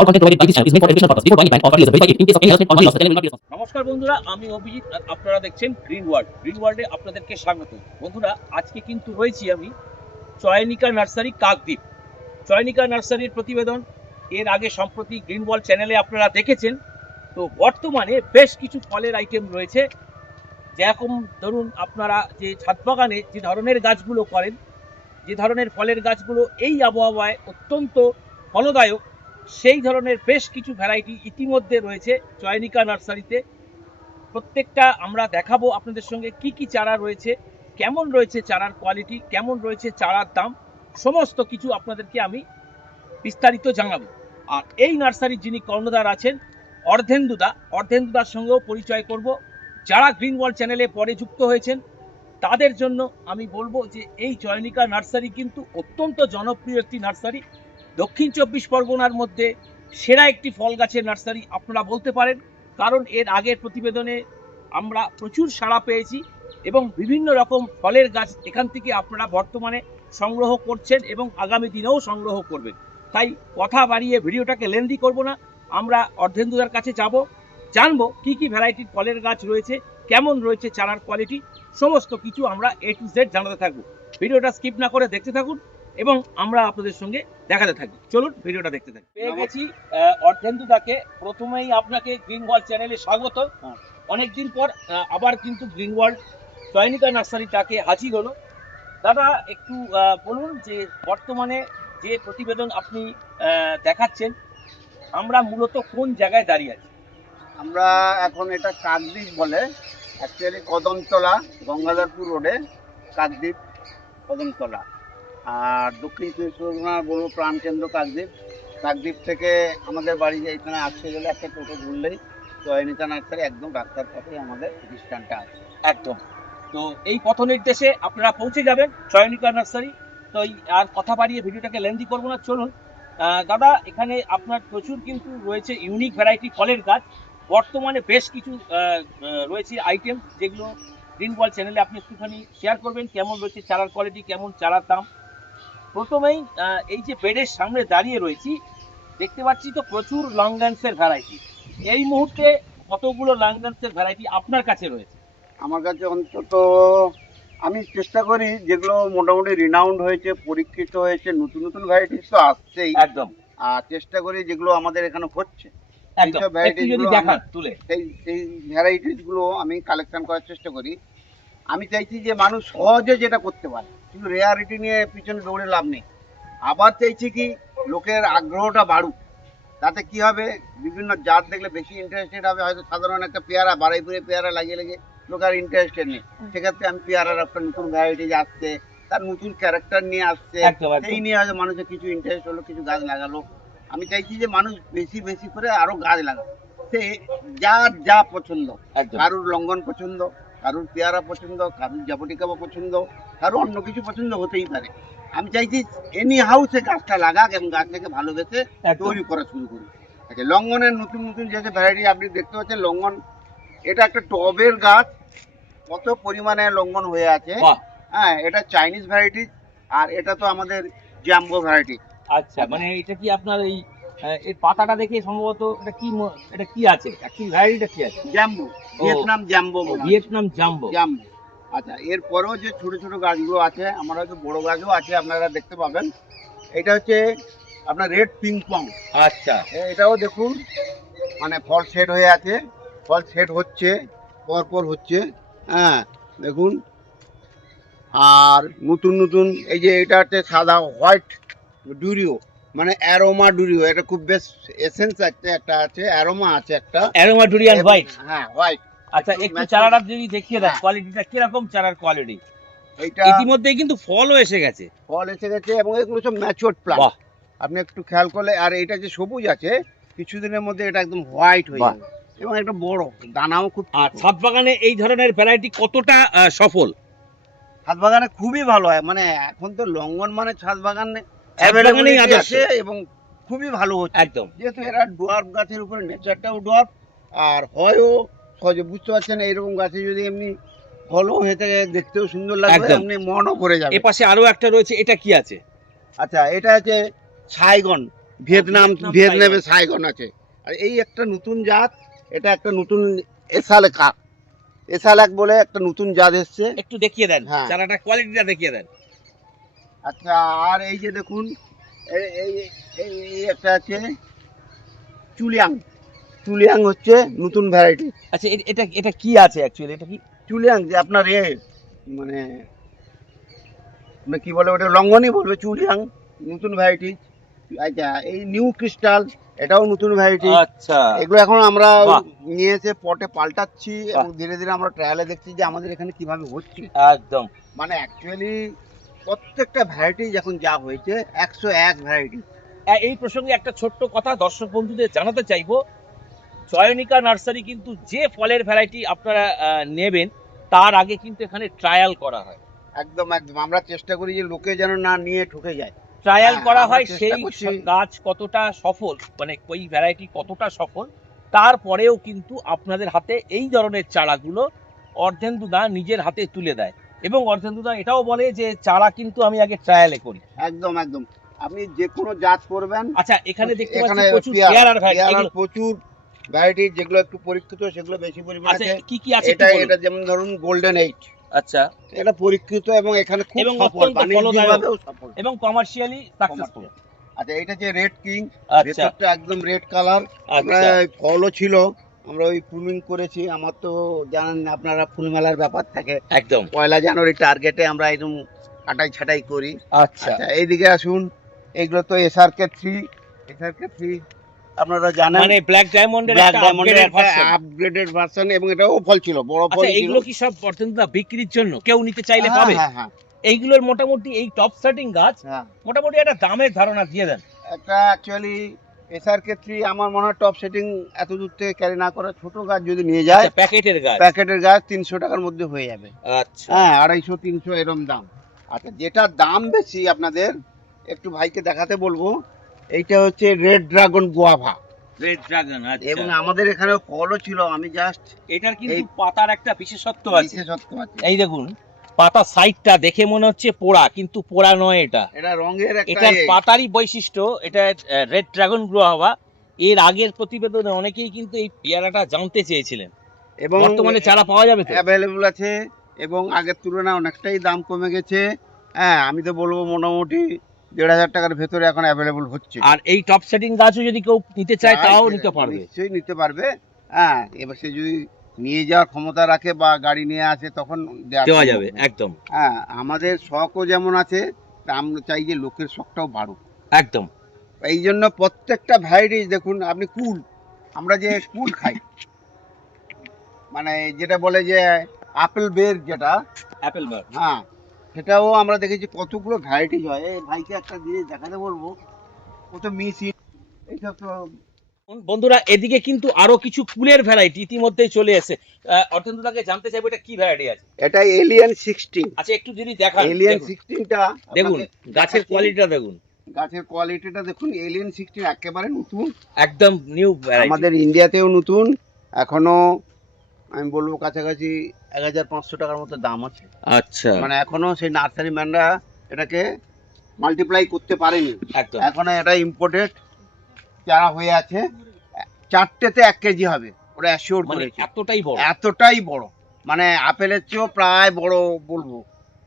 All content provided by this channel is made for educational purpose. Before buying a bank or is verified in case of any harassment or money loss, the channel will not be responsible. নমস্কার বন্ধুরা, আমি অভিজিৎ আর আপনারা দেখছেন green ওয়ার্ল্ডে আপনাদেরকে স্বাগত। বন্ধুরা, আজকে কিন্তু রয়েছি আমি চয়নিকা নার্সারি কাকদ্বীপ। চয়নিকা নার্সারির প্রতিবেদন এর আগে সম্প্রতি গ্রিন ওয়ার্ল্ড চ্যানেলে আপনারা দেখেছেন। তো বর্তমানে বেশ কিছু ফলের আইটেম রয়েছে, যেরকম ধরুন আপনারা যে ছাদ বাগানে যে ধরনের গাছগুলো করেন, যে ধরনের ফলের গাছগুলো এই আবহাওয়ায় অত্যন্ত ফলদায়ক, সেই ধরনের বেশ কিছু ভ্যারাইটি ইতিমধ্যে রয়েছে চয়নিকা নার্সারিতে। প্রত্যেকটা আমরা দেখাবো আপনাদের সঙ্গে কি কি চারা রয়েছে, কেমন রয়েছে চারার কোয়ালিটি, কেমন রয়েছে চারার দাম, সমস্ত কিছু আপনাদেরকে আমি বিস্তারিত জানাবো। আর এই নার্সারির যিনি কর্ণধার আছেন অর্ধেন্দুদার সঙ্গেও পরিচয় করব। যারা গ্রিন ওয়ার্ল্ড চ্যানেলে পরে যুক্ত হয়েছেন তাদের জন্য আমি বলবো যে এই চয়নিকা নার্সারি কিন্তু অত্যন্ত জনপ্রিয় একটি নার্সারি। দক্ষিণ চব্বিশ পরগনার মধ্যে সেরা একটি ফল গাছের নার্সারি আপনারা বলতে পারেন, কারণ এর আগের প্রতিবেদনে আমরা প্রচুর সাড়া পেয়েছি এবং বিভিন্ন রকম ফলের গাছ এখান থেকে আপনারা বর্তমানে সংগ্রহ করছেন এবং আগামী দিনেও সংগ্রহ করবেন। তাই কথা বাড়িয়ে ভিডিওটাকে লেন্দি করব না, আমরা অর্ধেন্দুদার কাছে যাব, জানবো কি কি ভ্যারাইটির ফলের গাছ রয়েছে, কেমন রয়েছে চারার কোয়ালিটি, সমস্ত কিছু আমরা A to Z জানাতে থাকবো। ভিডিওটা স্কিপ না করে দেখতে থাকুন এবং আমরা আপনাদের সঙ্গে দেখাতে থাকি। চলুন ভিডিওটা দেখতে থাকি। পেয়ে গেছি অর্ধেন্দুদাকে। প্রথমেই আপনাকে গ্রিন ওয়ার্ল্ড চ্যানেলে স্বাগত। অনেকদিন পর আবার কিন্তু গ্রিন ওয়ার্ল্ড চয়নিকা নার্সারিটাকে হাজির হলো। দাদা, একটু বলুন যে বর্তমানে যে প্রতিবেদন আপনি দেখাচ্ছেন, আমরা মূলত কোন জায়গায় দাঁড়িয়ে আছি? আমরা এখন এটা কাকদ্বীপ বলে, অ্যাকচুয়ালি কদমতলা, গঙ্গাধরপুর রোডে কাকদ্বীপ, কদমতলা। আর দক্ষিণ চব্বিশ পরগনার বড় প্রাণকেন্দ্র কাকদ্বীপ থেকে আমাদের বাড়ি যে এখানে আসতে গেলে একটা টোটো ঘুরলেই চয়নিকা নার্সারি একদম রাস্তার পথেই আমাদের প্রতিষ্ঠানটা আছে। একদম। তো এই পথ নির্দেশে আপনারা পৌঁছে যাবেন চয়নিকা নার্সারি। তো আর কথা বাড়িয়ে ভিডিওটাকে লেন্দি করবো না, চলুন। দাদা, এখানে আপনার প্রচুর কিন্তু রয়েছে ইউনিক ভ্যারাইটি ফলের গাছ। বর্তমানে বেশ কিছু রয়েছে আইটেম, যেগুলো গ্রিন ওয়ার্ল্ড চ্যানেলে আপনি একটুখানি শেয়ার করবেন, কেমন রয়েছে চারার কোয়ালিটি, কেমন চারার দাম। প্রথমেই এই যে বেডের সামনে দাঁড়িয়ে রয়েছি, দেখতে পাচ্ছি তো প্রচুর লংগান্সের ভ্যারাইটি। এই মুহূর্তে কতগুলো লংগান্সের ভ্যারাইটি আপনার কাছে রয়েছে? আমার কাছে অন্তত আমি চেষ্টা করি যেগুলো মোটামুটি রিনাউন্ড হয়েছে, পরীক্ষিত হয়েছে, নতুন নতুন ভ্যারাইটিস তো আসছেই একদম। আর চেষ্টা করি যেগুলো আমাদের এখানে হচ্ছে একদম, একটু যদি দেখান তুলে। সেই ভ্যারাইটিসগুলো আমি কালেকশন করার চেষ্টা করি। আমি চাইছি যে মানুষ সহজে যেটা করতে পারে, কিন্তু রেয়ারিটি নিয়ে পিছনে দৌড়ে লাভ নেই। আবার চাইছি কি লোকের আগ্রহটা বাড়ুক, তাতে কি হবে, বিভিন্ন জাত দেখলে বেশি ইন্টারেস্টেড হবে। হয়তো সাধারণ একটা পেয়ারা বাড়াইপুরে পেয়ারা লাগিয়ে লোক আর ইন্টারেস্টেড নেই। সেক্ষেত্রে আমি পেয়ারার একটা নতুন ভ্যারাইটি আসছে, তার নতুন ক্যারেক্টার নিয়ে আসছে, সেই নিয়ে হয়তো মানুষের কিছু ইন্টারেস্ট হলো, কিছু গাছ লাগালো। আমি চাইছি যে মানুষ বেশি বেশি করে আরো গাছ লাগাবে, সে যার যা পছন্দ। কারুর লঙ্ঘন পছন্দ, কারুর পেয়ারা পছন্দ, কারুর জাবটিকাবা পছন্দ, কারুর অন্য কিছু পছন্দ হতেই পারে। আমি চাইছি এনি হাউসে গাছটা লাগাক এবং গাছটাকে ভালোবেসে তৈরি করা শুরু করুন। আচ্ছা, লঙ্ঘনের নতুন নতুন যে ভ্যারাইটি আপনি দেখতে পাচ্ছেন, লঙ্ঘন এটা একটা টবের গাছ, কত পরিমাণে লঙ্ঘন হয়ে আছে। হ্যাঁ, এটা চাইনিজ ভ্যারাইটি আর এটা তো আমাদের জ্যাম্বো ভ্যারাইটি। আচ্ছা, মানে এটা কি আপনার এই এর পাতাটা দেখে সম্ভবত এটা কি আছে, অ্যাকচুয়ালি ভ্যারাইটিটা কি আছে? Jumbo, Vietnam jumbo. Vietnam jumbo. আচ্ছা, এরপরেও যে ছোট ছোট গাছগুলো আছে, আমার হয়তো বড় গাছও আছে, আপনারা দেখতে পাবেন। এটা হচ্ছে আপনার রেড পিং পং। আচ্ছা, এটাও দেখুন, মানে ফল সেট হয়ে আছে, ফল সেট হচ্ছে, পরপর হচ্ছে। হ্যাঁ, দেখুন। আর নতুন নতুন এই যে এটা হচ্ছে সাদা হোয়াইট ডুরিও, মানে অ্যারোমা ডুরিও। এটা খুব বেশ এসেন্স একটা আছে, অ্যারোমা আছে একটা, অ্যারোমা ডুরিয়ান হোয়াইট। হ্যাঁ, হোয়াইট। আচ্ছা, একটু চারাটা যদি দেখিয়ে দেন কোয়ালিটিটা কিরকম, চারার কোয়ালিটি। এইটা ইতিমধ্যেই কিন্তু ফলও এসে গেছে, এবং এগুলো সব ম্যাচিওরড প্লান্ট, আপনি একটু খেয়াল করলে। আর এটা যে সবুজ আছে, কিছুদিনের মধ্যে এটা একদম হোয়াইট হয়ে যাবে এবং একটা বড় দানাও খুব। আর ছাদ বাগানে এই ধরনের ভ্যারাইটি কতটা সফল? ছাদ বাগানে খুবই ভালো হয়, মানে এখন তো লঙ্ঘন মানে ছাদ বাগানে আছে এবং খুবই ভালো হচ্ছে। একদম, যেহেতু এরা ডোয়ার্ফ গাছের উপরে নেচারটাও ডোয়ার্ফ, আর হয়ও সহজে বুঝতে পারছেন, এইরকম গাছে যদি এমনি ফলও হয়ে থাকে, দেখতেও সুন্দর লাগবে, এমনি মনও ভরে যাবে। এর পাশে আরো একটা রয়েছে, এটা কি আছে? আচ্ছা, এটা হচ্ছে ছাইগন, ভিয়েতনামে সাইগন আছে। আর এই একটা নতুন জাত, এটা একটা নতুন এসালে কাক, এসালাক বলে একটা নতুন জাত এসছে। একটু দেখিয়ে দেন হ্যাঁ। চারাটা কোয়ালিটিটা দেখিয়ে দেন। আচ্ছা, আর এই যে দেখুন এই এই একটা আছে চুলিয়াং। চুলিয়াং হচ্ছে নতুন ভ্যারাইটি। আচ্ছা এটা এটা কি আছে অ্যাকচুয়ালি, এটা কি? চুলিয়াং যে আপনার মানে কি বলে ওটা, লঙ্ঘনি বলবে, চুলিয়াং নতুন ভ্যারাইটি। আচ্ছা, এই নিউ ক্রিস্টাল, এটাও নতুন ভ্যারাইটি। আচ্ছা এগুলো এখন আমরা বাহ। নিয়ে এসে পটে পাল্টাচ্ছি এবং ধীরে ধীরে আমরা ট্রায়ালে দেখছি যে আমাদের এখানে কিভাবে হচ্ছে। একদম মানে অ্যাকচুয়ালি প্রত্যেকটা ভ্যারাইটি যখন যা হয়েছে 101 ভ্যারাইটি। এই প্রসঙ্গে একটা ছোট্ট কথা দর্শক বন্ধুদের জানাতে চাইবো, চয়নিকা নার্সারি কিন্তু যে ফলের ভ্যারাইটি আপনারা নেবেন তার আগে কিন্তু এখানে ট্রায়াল করা হয়। একদম একদম, আমরা চেষ্টা করি যে লোকে যেন না নিয়ে ঠকে যায়। ট্রায়াল হ্যাঁ, করা আমরা হয় চেষ্টা সেই করছি। গাছ কতটা সফল, মানে ওই ভ্যারাইটি কতটা সফল, তারপরেও কিন্তু আপনাদের হাতে এই ধরনের চারাগুলো অর্ধেন্দুদা নিজের হাতে তুলে দেয়। এবং অর্ধেন্দুদা এটাও বলে যে চারা কিন্তু আমি আগে ট্রায়ালে করি। একদম একদম, আপনি যে কোনো জাত করবেন। আচ্ছা এখানে দেখতে এখানে পাচ্ছি প্রচুর পেয়ারার ভ্যারাইটি। পেয়ারার প্রচুর ভ্যারাইটি, যেগুলো একটু পরীক্ষিত সেগুলো বেশি পরিমাণে আচ্ছা আছে। কি কি আছে এটা এটা যেমন ধরুন গোল্ডেন 8, আচ্ছা এটা পরীক্ষিত এবং এখানে খুব এবং সফল, অত্যন্ত বাণিজ্যিকভাবেও সফল। এবং কমার্শিয়ালি সাকসেসফুল। আচ্ছা, এটা যে রেড কিং, আচ্ছা ভেতরটা একদম রেড কালার। আমরা আচ্ছা ফলও ছিল, আমরা ওই প্রুনিং করেছি। আমার তো জানেন আপনারা ফুল মেলার ব্যাপার থাকে, একদম 1 জানুয়ারি টার্গেটে আমরা একদম কাটাই ছাটাই করি। আচ্ছা আচ্ছা, এইদিকে আসুন, এগুলো তো এসআরকে 3 আপনারা জানেন, মানে ব্ল্যাক ডায়মন্ডের ব্ল্যাক একটা ডায়মন্ডের আপগ্রেডেড একটা ভার্সন। আপগ্রেডেড ভার্সন, এবং এটাও ফল ছিল, বড় ফল আচ্ছা ছিল। এইগুলো কি সব অর্থনীতি বিক্রির জন্য কেউ নিতে চাইলে হ্যাঁ, পাবে? হ্যাঁ, হ্যাঁ, এইগুলোর মোটামুটি এই টপ সেটিং গাছ হ্যাঁ। মোটামুটি একটা দামের ধারণা দিয়ে দেন। একটা অ্যাকচুয়ালি এসআরকে 3 আমার মনে হয় টপ সেটিং এত দূর থেকে ক্যারি না করে ছোট গাছ যদি নিয়ে যায়, আচ্ছা প্যাকেটের গাছ। প্যাকেটের গাছ 300 টাকার মধ্যে হয়ে যাবে। আচ্ছা হ্যাঁ, 250-300 এরকম দাম। আচ্ছা, যেটা দাম বেশি আপনাদের একটু ভাইকে দেখাতে বলবো, এইটা হচ্ছে red dragon guava. Red dragon. এবং আচ্ছা আমাদের এখানে ফলও ছিল, আমি জাস্ট এটার কিন্তু এই পাতার একটা বিশেষত্ব আছে। বিশেষত্ব আছে। এই দেখুন পাতা সাইডটা দেখে মনে হচ্ছে পোড়া, কিন্তু পোড়া নয় এটা। এটা রঙের একটা এটার পাতারই বৈশিষ্ট্য, এটা রেড ড্রাগন গ্রো হওয়া। এর আগের প্রতিবেদনে অনেকেই কিন্তু এই পেয়ারাটা জানতে চেয়েছিলেন। এবং বর্তমানে চারা পাওয়া যাবে তো? অ্যাভেলেবল আছে এবং আগের তুলনায় অনেকটাই দাম কমে গেছে। হ্যাঁ, আমি তো বলবো মোটামুটি 1,500 টাকার ভেতরে এখন অ্যাভেলেবল হচ্ছে। আর এই টপ সেটিং গাছও যদি কেউ নিতে চায় তাও নিতে পারবে? নিশ্চয়ই নিতে পারবে। হ্যাঁ, এবার সে যদি নিয়ে যাওয়ার ক্ষমতা রাখে বা গাড়ি নিয়ে আসে তখন দেওয়া যাবে একদম। হ্যাঁ, আমাদের শখও যেমন আছে, তা আমরা চাই যে লোকের শখটাও বাড়ুক। একদম এই জন্য প্রত্যেকটা ভ্যারাইটি দেখুন আপনি, কুল, আমরা যে কুল খাই, মানে যেটা বলে যে আপেল বের, যেটা অ্যাপেল বার। হ্যাঁ, সেটাও আমরা দেখেছি কতগুলো ভ্যারাইটিস হয়। এই ভাইকে একটা জিনিস দেখাতে বলবো, ও তো এইসব তো। বন্ধুরা এদিকে কিন্তু আরো কিছু কুলের ভ্যারাইটি ইতিমধ্যেই চলে এসেছে। অর্থেন্দুদাকে জানতে চাইবো এটা কি ভ্যারাইটি আছে। এটা এলিয়ান 16। আচ্ছা একটু যদি দেখান। এলিয়ান 16টা দেখুন গাছের কোয়ালিটিটা দেখুন। গাছের কোয়ালিটিটা দেখুন। এলিয়ান 16 একেবারে নতুন, একদম নিউ ভ্যারাইটি। আমাদের ইন্ডিয়াতেও নতুন। এখনো আমি বলবো কাছাকাছি 1,500 টাকার মতো দাম আছে। আচ্ছা মানে এখনো সেই নার্সারি ম্যানরা এটাকে মাল্টিপ্লাই করতে পারেনি। একদম এখনো এটা ইম্পোর্টেড চারা হয়ে আছে। 4টেতে 1 কেজি হবে, ওরা অ্যাসিওর মানে করেছে। এতটাই বড়। এতটাই বড়, মানে আপেলের চেয়েও প্রায় বড় বলবো।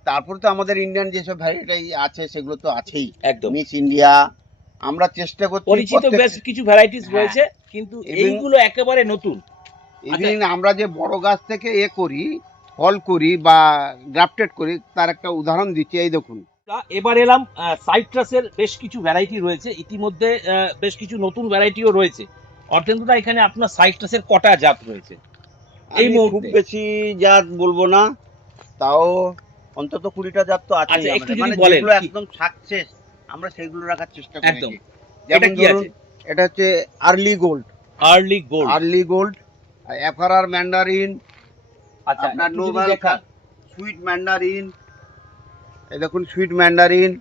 তারপর তো আমাদের ইন্ডিয়ান যেসব ভ্যারাইটি আছে সেগুলো তো আছেই, একদম মিস ইন্ডিয়া। আমরা চেষ্টা করছি পরিচিত বেশ কিছু ভ্যারাইটিস হ্যাঁ। রয়েছে, কিন্তু এবং- এইগুলো একেবারে নতুন। ইভিন আমরা যে বড় গাছ থেকে করি, ফল করি বা গ্রাফটেড করি, তার একটা উদাহরণ দিচ্ছি। এই দেখুন, এবার এলাম সাইট্রাসের বেশ কিছু ভ্যারাইটি রয়েছে, ইতিমধ্যে বেশ কিছু নতুন ভ্যারাইটিও রয়েছে। অর্থেন্দুদা এখানে আপনার সাইট্রাসের কটা জাত রয়েছে এই আমি মুহূর্তে? খুব বেশি জাত বলবো না, তাও অন্তত 20টা জাত তো আছে। আচ্ছা, একটু যদি মানে বলেন যেগুলো কি? একদম সাকসেস, আমরা সেগুলো রাখার চেষ্টা একদম। করি। এটা যেমন কি ধরুন, আছে? এটা হচ্ছে early gold. Early gold. Early gold, FRR Mandarin, আচ্ছা আপনার একটু যদি নোবেল দেখান। Sweet Mandarin. এই দেখুন সুইট ম্যান্ডারিন।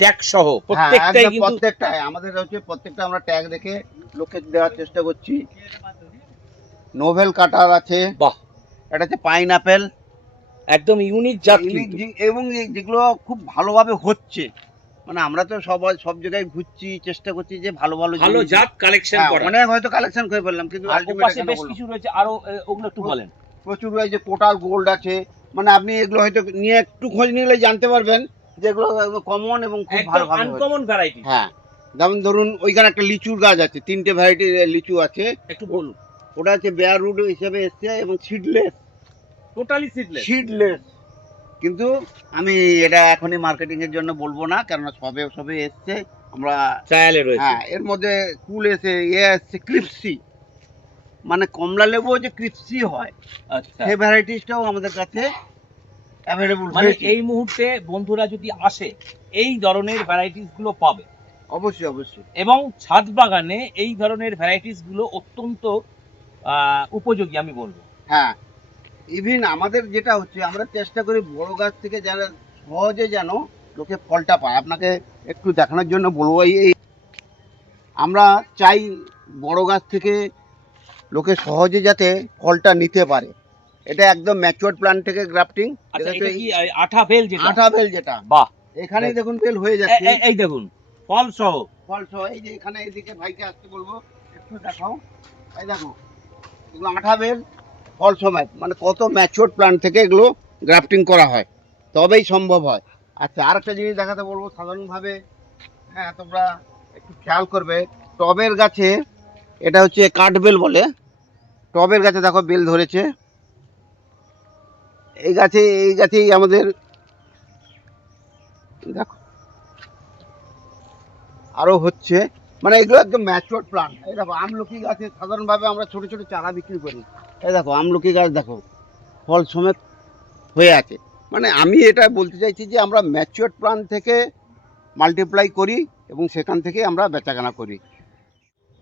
ট্যাগ সহ হ্যাঁ, প্রত্যেকটাই একদম কিন্তু প্রত্যেকটাই আমাদের হচ্ছে, প্রত্যেকটা আমরা ট্যাগ রেখে লোকে দেওয়ার চেষ্টা করছি। নোভেল কাটার আছে। বাহ, এটা হচ্ছে পাইনঅ্যাপেল, একদম ইউনিক জাত কিন্তু। এবং যেগুলো খুব ভালোভাবে হচ্ছে, মানে আমরা তো সব জায়গায় ঘুরছি, চেষ্টা করছি যে ভালো ভালো ভালো জিনিস- জাত কালেকশন হ্যাঁ, করা। অনেক হয়তো কালেকশন করে ফেললাম, কিন্তু আর ultimate ওপাশে কেন বেশ বলবো? কিছু রয়েছে আরো, ওগুলো একটু বলেন। প্রচুর রয়েছে, কোটাল গোল্ড আছে, মানে আপনি এগুলো হয়তো নিয়ে একটু খোঁজ নিলে জানতে পারবেন যে এগুলো কমন এবং খুব একদম ভালোভাবে হয়েছে। Uncommon variety. হ্যাঁ, যেমন ধরুন ওইখানে একটা লিচুর গাছ আছে, 3টে ভ্যারাইটির লিচু আছে। একটু বলুন। ওটা হচ্ছে বেয়ার রুট হিসেবে এসছে এবং সিডলেস। Totally seedless. সিডলেস, কিন্তু আমি এটা এখনই মার্কেটিং এর জন্য বলবো না, কারণ সবে এসছে। আমরা ট্রায়ালে রয়েছে। হ্যাঁ, এর মধ্যে কুল এসে এসছে ক্রিপসি, মানে কমলা লেবু যে ক্রিপসি হয়, আচ্ছা, সেই ভ্যারাইটিসটাও আমাদের কাছে অ্যাভেলেবল মানে হয়েছে। এই মুহূর্তে বন্ধুরা যদি আসে এই ধরনের ভ্যারাইটিস গুলো পাবে, অবশ্যই। এবং ছাদ বাগানে এই ধরনের ভ্যারাইটিস গুলো অত্যন্ত উপযোগী আমি বলবো। হ্যাঁ, ইভিন আমাদের যেটা হচ্ছে, আমরা চেষ্টা করি বড় গাছ থেকে যারা সহজে যেন লোকে ফলটা পায়। আপনাকে একটু দেখানোর জন্য বলবো, এই আমরা চাই বড় গাছ থেকে লোকে সহজে যাতে ফলটা নিতে পারে। এটা একদম ম্যাচিওর প্ল্যান্ট থেকে গ্রাফটিং। আচ্ছা, এটা কি আঠা বেল যেটা? আঠা বেল যেটা, বাহ, এখানেই দেখুন বেল হয়ে যাচ্ছে, এই দেখুন ফল সহ। ফল সহ। এই যে এখানে এদিকে ভাইকে আসতে বলবো, একটু দেখাও। এই দেখো, এগুলো আঠা বেল ফল সমেত, মানে কত ম্যাচিওর প্ল্যান্ট থেকে এগুলো গ্রাফটিং করা হয়, তবেই সম্ভব হয়। আচ্ছা, আর একটা জিনিস দেখাতে বলবো সাধারণভাবে, হ্যাঁ তোমরা একটু খেয়াল করবে, টবের গাছে, এটা হচ্ছে কাঠবেল বলে, টবের গাছে দেখো বেল ধরেছে। এই গাছেই আমাদের দেখো আরো হচ্ছে, মানে এগুলো একদম ম্যাচিওর প্লান্ট। এই দেখো আমলকি গাছে সাধারণভাবে আমরা ছোট ছোট চারা বিক্রি করি। এই দেখো আমলকি গাছ দেখো ফল সমেত হয়ে আছে। মানে আমি এটা বলতে চাইছি যে আমরা ম্যাচিওর প্লান্ট থেকে মাল্টিপ্লাই করি এবং সেখান থেকে আমরা বেচাকেনা করি।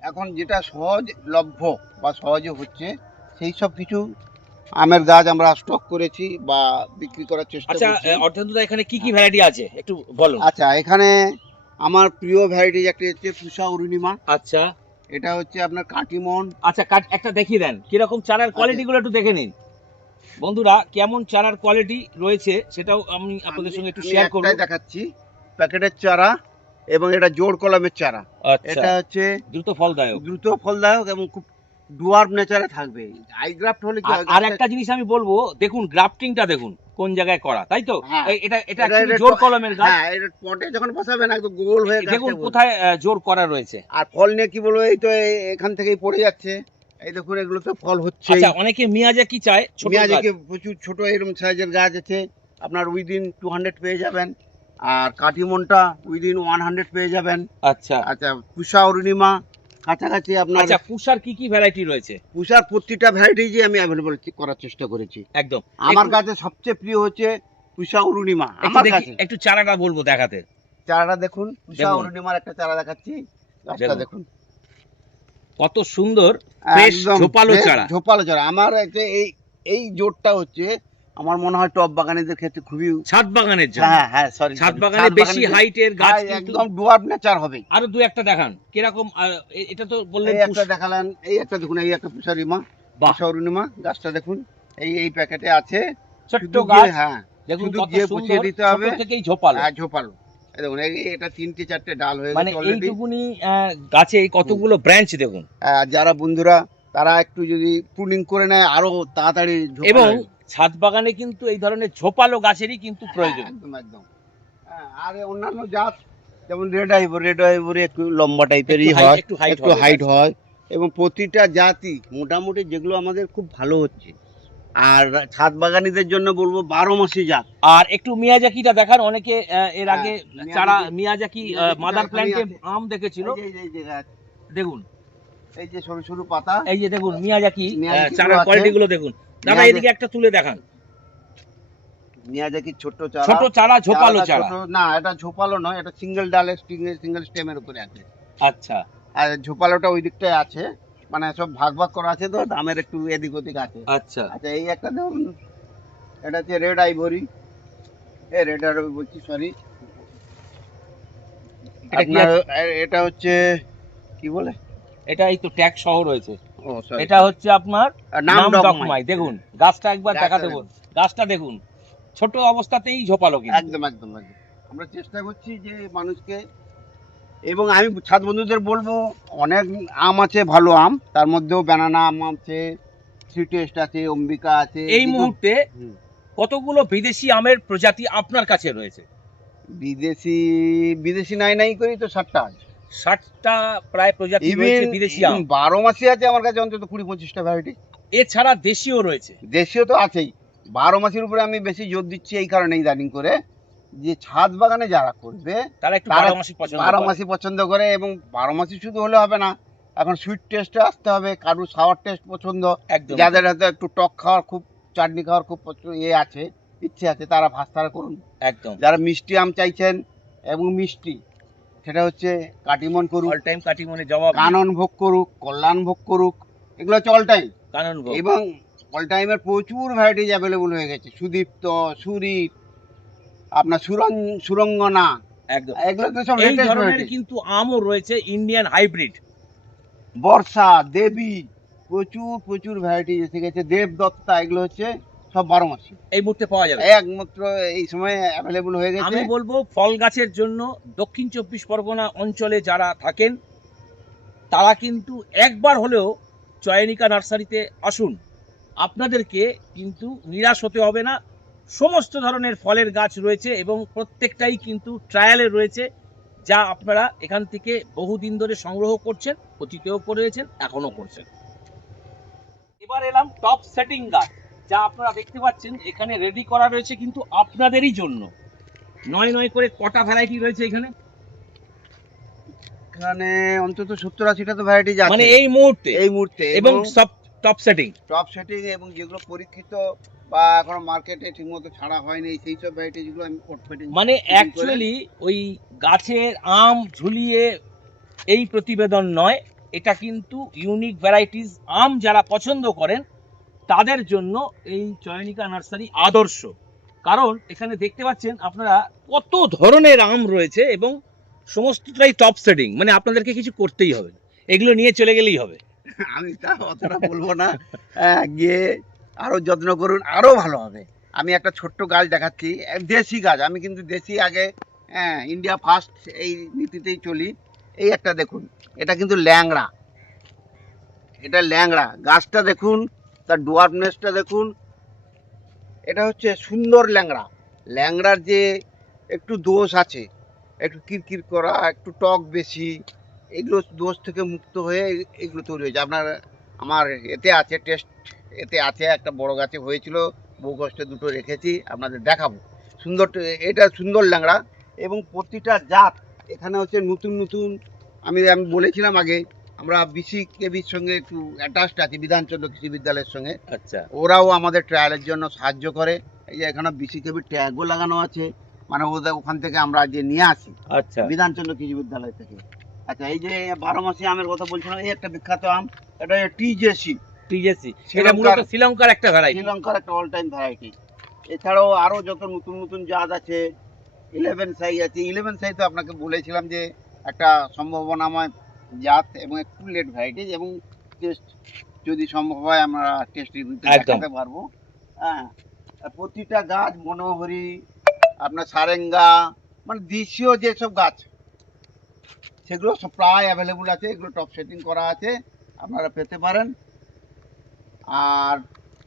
এখন যেটা সহজ লভ্য বা সহজে হচ্ছে, সেই সব কিছু আমের গাছ আমরা স্টক করেছি বা বিক্রি করার চেষ্টা আচ্ছা, করছি। অর্ধেন্দুদা এখানে কি কি ভ্যারাইটি আছে একটু বলুন। আচ্ছা, এখানে আমার প্রিয় ভ্যারাইটি একটা হচ্ছে পুষা অরুণিমা, আচ্ছা এটা হচ্ছে আপনার কাটিমন। আচ্ছা, একটা দেখিয়ে দেন কিরকম চারার কোয়ালিটি গুলো একটু দেখে নিন বন্ধুরা, কেমন চারার কোয়ালিটি রয়েছে সেটাও আমি আপনাদের সঙ্গে একটু শেয়ার করব। একটাই দেখাচ্ছি, প্যাকেটের চারা এবং এটা জোড় কলমের চারা। আচ্ছা, এটা হচ্ছে দ্রুত ফলদায়ক। দ্রুত ফলদায়ক এবং খুব ডুয়ার্ফ নেচারে থাকবে। আইগ্রাফট হলে কি হয়, আর একটা জিনিস আমি বলবো, দেখুন গ্রাফটিংটা দেখুন কোন জায়গায় করা, তাই তো? হ্যাঁ। এটা এটা actually জোর কলমের গাছ। হ্যাঁ, এটা পটে যখন বসাবেন একদম গোল হয়ে গাছটা দেখুন বসবে। কোথায় জোর করা রয়েছে। আর ফল নিয়ে কি বলবো, এই তো এখান থেকেই পড়ে যাচ্ছে। এই দেখুন এগুলো তো ফল হচ্ছে। আচ্ছা, অনেকে মিয়াজাকি চায় ছোট গাছ। মিয়াজাকি প্রচুর ছোট এরকম সাইজের গাছ আছে, আপনার উইদিন 200 পেয়ে যাবেন। আর কাটিমনটা উইদিন 100 পেয়ে যাবেন। আচ্ছা আচ্ছা, পুষা অরুণিমা কাছাকাছি আপনার। আচ্ছা, পুষার কি কি ভ্যারাইটি রয়েছে? পুষার প্রতিটা ভ্যারাইটি যে আমি অ্যাভেলেবল করার চেষ্টা করেছি। একদম। আমার একটু- কাছে সবচেয়ে প্রিয় হচ্ছে পুষা অরুণিমা। একটু আমার দেখি, কাছে একটু চারাটা বলবো দেখাতে। চারাটা দেখুন, পুষা দেখুন। অরুণিমার একটা চারা দেখাচ্ছি, গাছটা দেখুন। দেখুন কত সুন্দর ফ্রেশ একদম ঝোপালো fresh চারা। ঝোপালো চারা। আমার এই জোরটা হচ্ছে আমার মনে হয় টব বাগানীদের ক্ষেত্রে খুবই। ছাদ বাগানের জন্য। হ্যাঁ সরি, ছাদ বাগানে বেশি হাইটের গাছ কিন্তু একদম ডুয়ার্ফ নেচার হবে। আরো দু একটা দেখান কিরকম। এটা তো বললেন এই একটা দেখালেন, এই একটা দেখুন, এই একটা পুষারিমা, বাহ। পুষা অরুণিমা গাছটা দেখুন, এই প্যাকেটে আছে। ছোট্ট শুধু গাছ, গিয়ে- হ্যাঁ দেখুন শুধু কত গিয়ে সুন্দর, বসিয়ে দিতে হবে। ছোট থেকেই ঝোপালো। হ্যাঁ, ঝোপালো। এই দেখুন এটা 3টে-4টে ডাল হয়ে মানে গেছে অলরেডি। এইটুকুনি গাছে কতগুলো ব্রাঞ্চ দেখুন। যারা বন্ধুরা তারা একটু যদি প্রুনিং করে নেয় আরো তাড়াতাড়ি ঝোপালো এবং হবে। ছাদ বাগানে কিন্তু এই ধরনের ঝোপালো গাছেরই কিন্তু প্রয়োজন। একদম। আর অন্যান্য জাত যেমন রেড আইভরি একটু লম্বা টাইপেরই হয়, একটু হাইট একটু হাইট হয়, এবং প্রতিটা জাতি মোটামুটি যেগুলো আমাদের খুব ভালো হচ্ছে। আর ছাদ বাগানীদের জন্য বলবো 12 মাসি জাত। আর একটু মিয়াজাকিটা দেখান, অনেকে এর আগে মিয়াজাকি- চারা মিয়াজাকি মিয়াজাকিটা মাদার এখানেই প্ল্যান্টে আছে। আম দেখেছিল। এই যে গাছ, দেখুন এই যে সরু সরু পাতা, এই যে দেখুন মিয়াজাকি মিয়াজাকি চারার গুলো আছে। কোয়ালিটি গুলো দেখুন দাদা, মিয়াজাকি- এদিকে একটা তুলে দেখান। মিয়াজাকির ছোট্ট চারা। ছোট চারা, ঝোপালো চারাটা চারা। ছোট না, এটা ঝোপালো নয়, এটা সিঙ্গেল ডালের সিঙ্গেল স্টেমের উপরে আছে। আচ্ছা, আর ঝোপালোটা ওই দিকটায় আছে, মানে সব ভাগ ভাগ করা আছে, তো দামের একটু এদিক ওদিক আছে। আচ্ছা, আচ্ছা, এই একটা দেখুন, এটা হচ্ছে রেড আইভরি, রেড আইভরি বলছি, সরি। এটা কি আপনার এটা হচ্ছে কি বলে, এটা এই তো ট্যাগ সহ রয়েছে। ও সরি, এটা হচ্ছে আপনার নাম নাম ডকমাই। ডকমাই। দেখুন গাছটা একবার গাছটা দেখাতে বল। গাছটা দেখুন ছোট অবস্থাতেই ঝোপালো কিন্তু। একদম। আমরা চেষ্টা করছি যে মানুষকে, এবং আমি ছাদ বন্ধুদের বলবো, অনেক আম আছে ভালো আম, তার মধ্যেও ব্যানানা আম আছে, থ্রি টেস্ট আছে, অম্বিকা আছে। এই মুহূর্তে হুম। কতগুলো বিদেশি আমের প্রজাতি আপনার কাছে রয়েছে? বিদেশি বিদেশি নাই নাই করি তো 60টা আছে। 60টা প্রায় প্রজাতি রয়েছে ইভেন বিদেশি আম। 12 মাসি আছে আমার কাছে অন্তত 20-25টা ভ্যারাইটি। এছাড়া দেশীয় রয়েছে। দেশীয় তো আছেই। 12 মাসির উপরে আমি বেশি জোর দিচ্ছি এই কারণে ইদানিং করে, যে ছাদ বাগানে যারা করবে তারা একটু তারা 12 মাসি পছন্দ 12 করে। মাসি পছন্দ করে, এবং 12 মাসি শুধু হলে হবে না, এখন সুইট টেস্টে আসতে হবে, কারু সাওয়ার টেস্ট পছন্দ, একদম। যাদের হয়তো একটু টক খাওয়ার খুব, চাটনি খাওয়ার খুব আছে, ইচ্ছে আছে, তারা ভাস্তারা করুন। একদম। যারা মিষ্টি আম চাইছেন এবং মিষ্টি, সেটা হচ্ছে কাটিমন করুক, অল টাইম কাটিমনে জবাব নেই। কানন ভোগ করুক, কল্যাণ ভোগ করুক, এগুলো হচ্ছে অল টাইম। কানন ভোগ। এবং অল টাইমের প্রচুর ভ্যারাইটিজ অ্যাভেলেবল হয়ে গেছে, সুদীপ্ত, সুরীপ, আপনার সুরঙ্গনা, একদম। এগুলো তো সব এই latest ধরনের variety। কিন্তু আমও রয়েছে ইন্ডিয়ান হাইব্রিড। বর্ষা, দেবী, প্রচুর প্রচুর ভ্যারাইটি এসে গেছে, দেবদত্তা, এগুলো হচ্ছে সব 12 মাসি, এই মুহূর্তে পাওয়া যাবে। একমাত্র এই সময় অ্যাভেলেবল হয়ে গেছে। আমি বলবো ফল গাছের জন্য দক্ষিণ 24 পরগনা অঞ্চলে যারা থাকেন তারা কিন্তু একবার হলেও চয়নিকা নার্সারিতে আসুন। আপনাদেরকে কিন্তু নিরাশ হতে হবে না। সমস্ত ধরনের ফলের গাছ রয়েছে এবং প্রত্যেকটাই কিন্তু ট্রায়ালে রয়েছে, যা আপনারা এখান থেকে বহুদিন ধরে সংগ্রহ করছেন, অতীতেও করেছেন, এখনো করছেন। এবার এলাম টপ সেটিং গাছ, যা আপনারা দেখতে পাচ্ছেন এখানে রেডি করা রয়েছে কিন্তু আপনাদেরই জন্য। নয় নয় করে কটা ভ্যারাইটি রয়েছে এখানে? এখানে অন্তত 70-80টা তো ভ্যারাইটিজ আছে মানে এই মুহূর্তে এই মুহূর্তে, এবং সব টপ সেটিং। টপ সেটিং, এবং যেগুলো পরীক্ষিত বা এখনো মার্কেটে ঠিকমতো ছাড়া হয়নি, সেই সব ভ্যারাইটি যেগুলো আমি সেটিং মানে অ্যাকচুয়ালি ওই গাছের আম ঝুলিয়ে এই প্রতিবেদন নয়, এটা কিন্তু ইউনিক ভ্যারাইটিস আম যারা পছন্দ করেন তাদের জন্য এই চয়নিকা নার্সারি আদর্শ। কারণ এখানে দেখতে পাচ্ছেন আপনারা কত ধরনের আম রয়েছে এবং সমস্তটাই টপ সেটিং, মানে আপনাদেরকে কিছু করতেই হবে না, এগুলো নিয়ে চলে গেলেই হবে। আমি তা অতটা বলবো না, গিয়ে আরো যত্ন করুন, আরো ভালো হবে। আমি একটা ছোট্ট গাছ দেখাচ্ছি, দেশি গাছ, আমি কিন্তু দেশি আগে, ইন্ডিয়া ফার্স্ট এই নীতিতেই চলি। এই একটা দেখুন, এটা কিন্তু ল্যাংড়া, এটা ল্যাংড়া গাছটা দেখুন, তার ডোয়ার্ফনেসটা দেখুন, এটা হচ্ছে সুন্দর ল্যাংড়া। ল্যাংড়ার যে একটু দোষ আছে, একটু কিরকির করা, একটু টক বেশি, এগুলো দোষ থেকে মুক্ত হয়ে এগুলো তৈরি হয়েছে। আপনার আমার এতে আছে টেস্ট, এতে আছে, একটা বড় গাছে হয়েছিল, বহু কষ্টে দুটো রেখেছি, আপনাদের দেখাবো। সুন্দর, এটা সুন্দর ল্যাংড়া, এবং প্রতিটা জাত এখানে হচ্ছে নতুন নতুন। আমি বলেছিলাম আগে, আমরা BCKBর সঙ্গে একটু অ্যাটাচড আছি, বিধানচন্দ্র কৃষি বিদ্যালয়ের সঙ্গে। আচ্ছা, ওরাও আমাদের ট্রায়ালের জন্য সাহায্য করে। এই যে এখানে BCKBর ট্যাগও লাগানো আছে, মানে ওদের ওখান থেকে আমরা যে নিয়ে আসি, আচ্ছা। বিধানচন্দ্র কৃষি বিদ্যালয় থেকে। আচ্ছা, এই যে 12 মাসি আমের কথা বলছিলাম, এই একটা বিখ্যাত আম, এটা TJC, টিজেসি, এটা মূলত শ্রীলঙ্কার একটা ভ্যারাইটি। শ্রীলঙ্কার একটা অল টাইম ভ্যারাইটি। এছাড়াও আরো যত নতুন নতুন জাত আছে, 11 সাই আছে। 11 সাই তো আপনাকে বলেছিলাম যে একটা সম্ভাবনাময় জাত, এবং একটু লেট ভ্যারাইটি, এবং টেস্ট যদি সম্ভব হয় আমরা টেস্ট রিভিউতে একদম। দেখাতে পারবো। হ্যাঁ, আর প্রতিটা গাছ মনোহরি, আপনার সারেঙ্গা, মানে দেশীয় যেসব গাছ সেগুলো সব প্রায় অ্যাভেলেবল আছে, এগুলো টপ সেটিং করা আছে, আপনারা পেতে পারেন। আর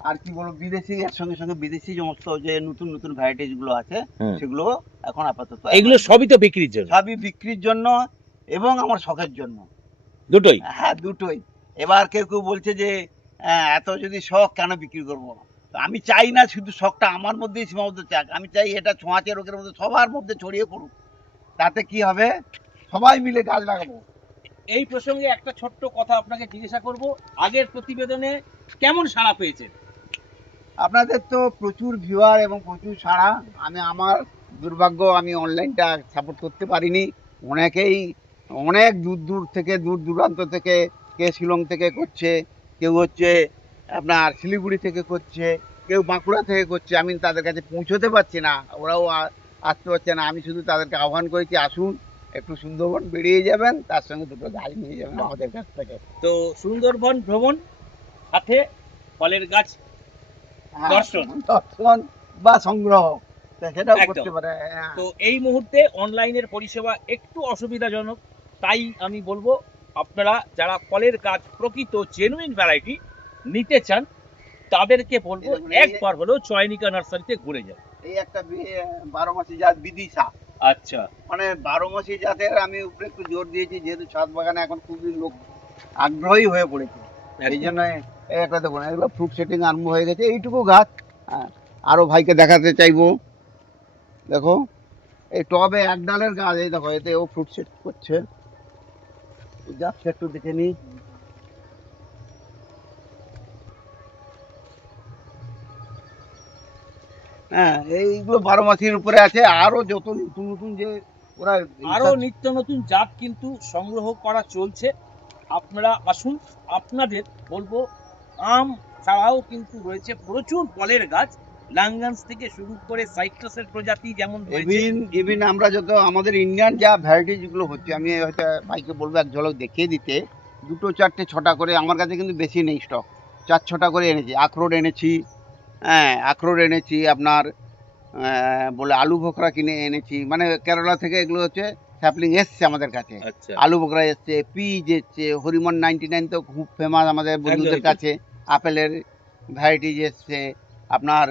আর কি বলবো, বিদেশি, এর সঙ্গে সঙ্গে বিদেশি সমস্ত যে নতুন নতুন ভ্যারাইটিস গুলো আছে, সেগুলো এখন আপাতত এগুলো সবই তো বিক্রির জন্য? সবই বিক্রির জন্য এবং আমার শখের জন্য, দুটোই। হ্যাঁ দুটোই। এবার কেউ কেউ বলছে যে এত যদি শখ কেন বিক্রি করবো, তো আমি চাই না শুধু শখটা আমার মধ্যেই সীমাবদ্ধ থাক, আমি চাই এটা ছোঁয়াচে রোগের মধ্যে সবার মধ্যে ছড়িয়ে পড়ুক। তাতে কি হবে, সবাই মিলে গাছ লাগাবো। এই প্রসঙ্গে একটা ছোট্ট কথা আপনাকে জিজ্ঞাসা করব, আগের প্রতিবেদনে কেমন সাড়া পেয়েছেন? আপনাদের তো প্রচুর ভিউয়ার এবং প্রচুর সাড়া। আমার দুর্ভাগ্য, আমি অনলাইনটা সাপোর্ট করতে পারিনি। অনেকেই অনেক দূর দূর থেকে, দূর দূরান্ত থেকে, কে শিলং থেকে করছে, কেউ হচ্ছে আপনার শিলিগুড়ি থেকে করছে, কেউ বাঁকুড়া থেকে করছে। আমি তাদের কাছে পৌঁছতে পারছি না, ওরাও আসতে পারছে না। আমি শুধু তাদেরকে আহ্বান করেছি, আসুন একটু সুন্দরবন বেরিয়ে যাবেন, তার সঙ্গে দুটো গাছ নিয়ে যাবেন আমাদের কাছ থেকে। তো সুন্দরবন ভ্রমণ, সাথে ফলের গাছ দর্শন দর্শন বা সংগ্রহ, সেটাও একদম। করতে পারে। হ্যাঁ। তো এই মুহূর্তে অনলাইনের পরিষেবা একটু অসুবিধাজনক, তাই আমি বলবো আপনারা যারা ফলের গাছ প্রকৃত জেনুইন ভ্যারাইটি নিতে চান তাদেরকে বলবো এই দেখুন, এই- একবার হলেও চয়নিকা নার্সারিতে ঘুরে যান। এই একটা 12 মাসি জাত বিদিশা, আচ্ছা, মানে 12 মাসি জাতের আমি উপরে একটু জোর দিয়েছি, যেহেতু ছাদ বাগানে এখন খুবই লোক আগ্রহী হয়ে পড়েছে, এই একদম। জন্য এই একটা দেখুন এগুলো ফ্রুট সেটিং আরম্ভ হয়ে গেছে, এইটুকু গাছ। হ্যাঁ, আরো ভাইকে দেখাতে চাইবো, দেখো এই টবে এক ডালের গাছ, এই দেখো এতে ও ফ্রুট সেট করছে, গাছটা একটু দেখে নি। হ্যাঁ, এইগুলো 12 মাসির উপরে আছে, আরো যত নতুন নতুন যে ওরা আরো নিত্য নতুন জাত কিন্তু সংগ্রহ করা চলছে, আপনারা আসুন। আপনাদের বলবো আম ছাড়াও কিন্তু রয়েছে প্রচুর ফলের গাছ, লাঙ্গান্স থেকে শুরু করে সাইট্রাসের প্রজাতি যেমন রয়েছে। ইভিন আমরা যত আমাদের ইন্ডিয়ান যা ভ্যারাইটি যেগুলো হচ্ছে, আমি হয়তো ভাইকে বলবো এক ঝলক দেখিয়ে দিতে, 2, 4, 6টা করে, আমার কাছে কিন্তু বেশি নেই স্টক, 4-6টা করে এনেছি। আখরোট এনেছি, হ্যাঁ আখরোট এনেছি আপনার, বলে আলু বোখরা কিনে এনেছি, মানে কেরালা থেকে এগুলো হচ্ছে স্যাপলিং এসছে আমাদের কাছে। আচ্ছা, আলু বোখরা এসছে, পিজ এসছে, হরিমন 99 তো খুব ফেমাস আমাদের বন্ধুদের একদম। কাছে, আপেলের ভ্যারাইটিজ এসছে। আপনার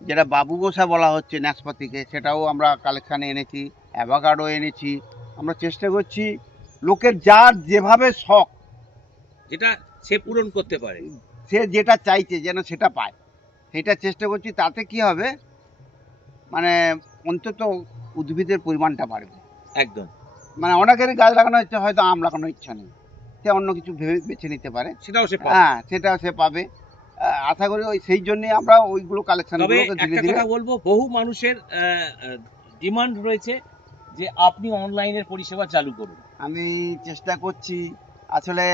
যেটা বাবু গোসা বলা হচ্ছে নাশপাতিকে, সেটাও আমরা কালেকশানে এনেছি, অ্যাভোকাডো এনেছি। আমরা চেষ্টা করছি লোকের যার যেভাবে শখ, যেটা সে পূরণ করতে পারে। সে যেটা চাইছে যেন সেটা পায়, সেটা চেষ্টা করছি। তাতে কি হবে, মানে অন্তত উদ্ভিদের পরিমাণটা বাড়বে। একদম, মানে অনেকেরই গাছ লাগানোর ইচ্ছা, হয়তো আম লাগানোর ইচ্ছা নেই, সে অন্য কিছু ভেবে বেছে নিতে পারে, সেটাও সে পাবে। হ্যাঁ সেটাও সে পাবে। আশা করি সেই জন্যই আমরা ওইগুলো তবে কালেকশনগুলোকে ধীরে একটা ধীরে। কথা বলবো, বহু মানুষের ডিমান্ড রয়েছে যে আপনি অনলাইনের পরিষেবা চালু করুন। আমি চেষ্টা করছি, আসলে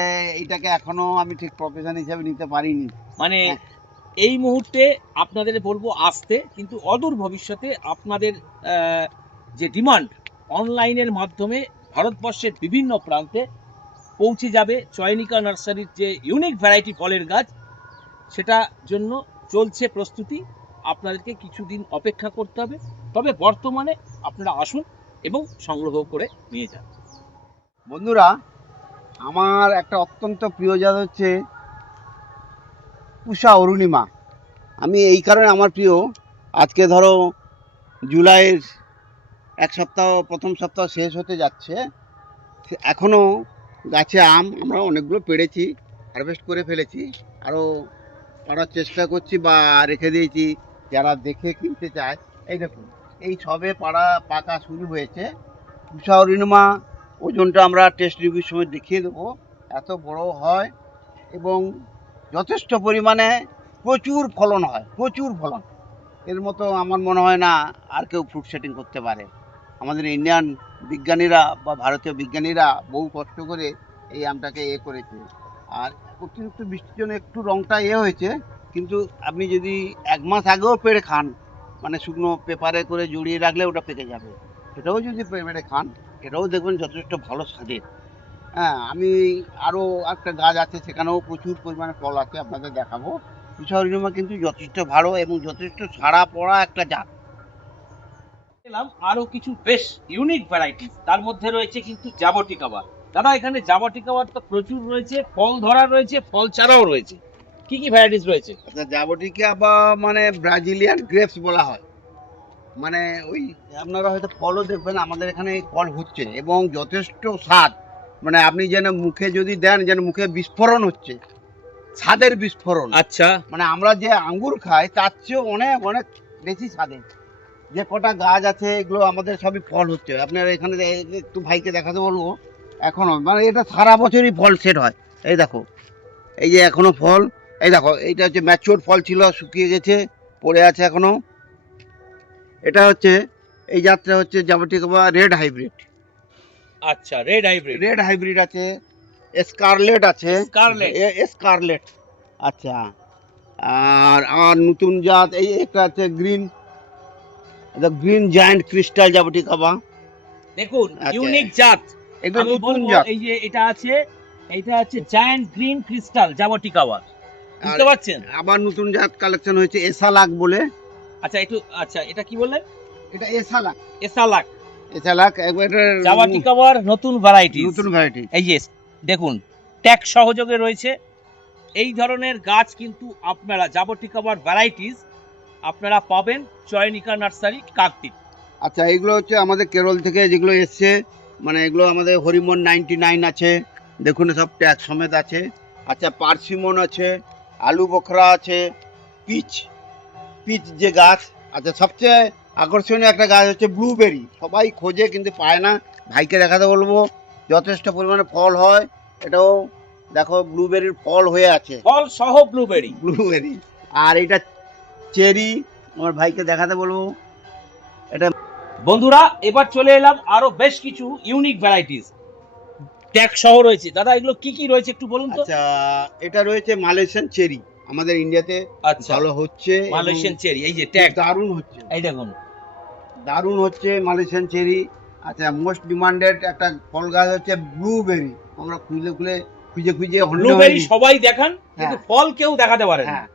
এইটাকে এখনো আমি ঠিক প্রফেশন হিসেবে নিতে পারিনি। মানে হ্যাঁ। এই মুহূর্তে আপনাদের বলবো আসতে, কিন্তু অদূর ভবিষ্যতে আপনাদের যে ডিমান্ড অনলাইনের মাধ্যমে ভারতবর্ষের বিভিন্ন প্রান্তে পৌঁছে যাবে। চয়নিকা নার্সারির যে ইউনিক ভ্যারাইটি ফলের গাছ, সেটা জন্য চলছে প্রস্তুতি। আপনাদেরকে কিছুদিন অপেক্ষা করতে হবে, তবে বর্তমানে আপনারা আসুন এবং সংগ্রহ করে নিয়ে যান। বন্ধুরা, আমার একটা অত্যন্ত প্রিয় জাত হচ্ছে পুষা অরুণিমা। আমি এই কারণে আমার প্রিয়, আজকে ধরো জুলাইয়ের এক সপ্তাহ, প্রথম সপ্তাহ শেষ হতে যাচ্ছে, এখনও গাছে আম আমরা অনেকগুলো পেড়েছি, হারভেস্ট করে ফেলেছি, আরও পাড়ার চেষ্টা করছি বা রেখে দিয়েছি যারা দেখে কিনতে চায়। এই দেখুন, এই সবে পাড়া পাকা শুরু হয়েছে। পুষা অরুণিমা ওজনটা আমরা টেস্ট রিভিউর সময় দেখিয়ে দেবো, এত বড় হয় এবং যথেষ্ট পরিমাণে প্রচুর ফলন হয়, প্রচুর ফলন। এর মতো আমার মনে হয় না আর কেউ ফ্রুট সেটিং করতে পারে। আমাদের ইন্ডিয়ান বিজ্ঞানীরা বা ভারতীয় বিজ্ঞানীরা বহু কষ্ট করে এই আমটাকে করেছে। আর অতিরিক্ত বৃষ্টির জন্য একটু রংটা হয়েছে, কিন্তু আপনি যদি 1 মাস আগেও পেড়ে খান, মানে শুকনো পেপারে করে জড়িয়ে রাখলে ওটা পেকে যাবে, সেটাও যদি পেড়ে খান, এটাও দেখবেন যথেষ্ট ভালো স্বাদের। হ্যাঁ, আমি আরও একটা গাছ আছে, সেখানেও প্রচুর পরিমাণে ফল আছে, আপনাদের দেখাবো। পুষা অরুণিমা কিন্তু যথেষ্ট ভালো এবং যথেষ্ট সাড়া পড়া একটা জাত। এলাম আরো কিছু বেশ ইউনিক ভ্যারাইটিস, তার মধ্যে রয়েছে কিন্তু জাবটিকাবার। দাদা, এখানে জাবটিকাবার তো প্রচুর রয়েছে, ফল ধরা রয়েছে, ফল চারাও রয়েছে, কি কি ভ্যারাইটিস রয়েছে? আচ্ছা, জাবটিকা বা মানে ব্রাজিলিয়ান গ্রেপস বলা হয়, মানে ওই আপনারা হয়তো ফলও দেখবেন আমাদের এখানে ফল হচ্ছে এবং যথেষ্ট স্বাদ, মানে আপনি যেন মুখে যদি দেন যেন মুখে বিস্ফোরণ হচ্ছে, স্বাদের বিস্ফোরণ। আচ্ছা, মানে আমরা যে আঙ্গুর খাই তার চেয়েও অনেক অনেক বেশি স্বাদের। যে কটা গাছ আছে এগুলো আমাদের সবই ফল হচ্ছে, আপনারা এখানে একটু ভাইকে দেখাতে বলবো, এখনো মানে এটা সারা বছরই ফল সেট হয়। এই দেখো, এই যে এখনো ফল, এই দেখো এইটা হচ্ছে ম্যাচিওর ফল, ছিল শুকিয়ে গেছে, পড়ে আছে এখনো। এটা হচ্ছে, এই জাতটা হচ্ছে জাবটিকা বা রেড হাইব্রিড। আচ্ছা, রেড হাইব্রিড। রেড হাইব্রিড আছে, স্কারলেট আছে, স্কারলেট। স্কারলেট। আচ্ছা, আর আর নতুন জাত এই একটা আছে গ্রিন, গ্রিন জায়ান্ট ক্রিস্টাল জাবটিকা বা। দেখুন, আচ্ছা, ইউনিক জাত। এগুলো আমি নতুন বলবো জাত। এই যে এটা আছে, এটা হচ্ছে জায়ান্ট গ্রিন ক্রিস্টাল জাবটিকাবার, বুঝতে আর পারছেন? আবার নতুন জাত কালেকশন হয়েছে এসালাক বলে। আচ্ছা, একটু, আচ্ছা, এটা কি বললেন? এটা এসালাক, এসালাক এসালাক একবারে জাভা টিকাওয়ার নতুন ভ্যারাইটি। নতুন ভ্যারাইটি। এই যে দেখুন ট্যাগ সহযোগে রয়েছে। এই ধরনের গাছ কিন্তু আপনারা জাভা টিকাওয়ার ভ্যারাইটিস আপনারা পাবেন চয়নিকা নার্সারি কাকদ্বীপ। আচ্ছা, এগুলো হচ্ছে আমাদের কেরল থেকে যেগুলো এসছে, মানে এগুলো আমাদের হরিমন 99 আছে, দেখুন সব ট্যাগ সমেত আছে। আচ্ছা, পার্সিমন আছে, আলু বোখরা আছে, পিচ পিচ যে গাছ। আচ্ছা, সবচেয়ে আকর্ষণীয় একটা গাছ হচ্ছে ব্লুবেরি, সবাই খোঁজে কিন্তু পায় না, ভাইকে দেখাতে বলবো, যথেষ্ট পরিমাণে ফল হয়। এটাও দেখো ব্লুবেরির ফল হয়ে আছে, ফল সহ ব্লুবেরি। ব্লুবেরি। আর এটা চেরি, আমার ভাইকে দেখাতে বলবো। এটা বন্ধুরা এবার চলে এলাম আরো বেশ কিছু ইউনিক ভ্যারাইটিস ট্যাগ সহ রয়েছে। দাদা এগুলো কি কি রয়েছে একটু বলুন তো। আচ্ছা, এটা রয়েছে মালয়েশিয়ান চেরি, আমাদের ইন্ডিয়াতে আচ্ছা ভালো হচ্ছে, মালয়েশিয়ান চেরি, এই যে এবং ট্যাগ দারুণ হচ্ছে, এই দেখুন দারুণ হচ্ছে মালয়েশিয়ান চেরি। আচ্ছা, মোস্ট ডিমান্ডেড একটা ফল গাছ হচ্ছে ব্লুবেরি, আমরা খুঁজে খুঁজে হন্যে ব্লুবেরি হয়েছি। সবাই দেখান কিন্তু হ্যাঁ। ফল কেউ দেখাতে পারে না। হ্যাঁ,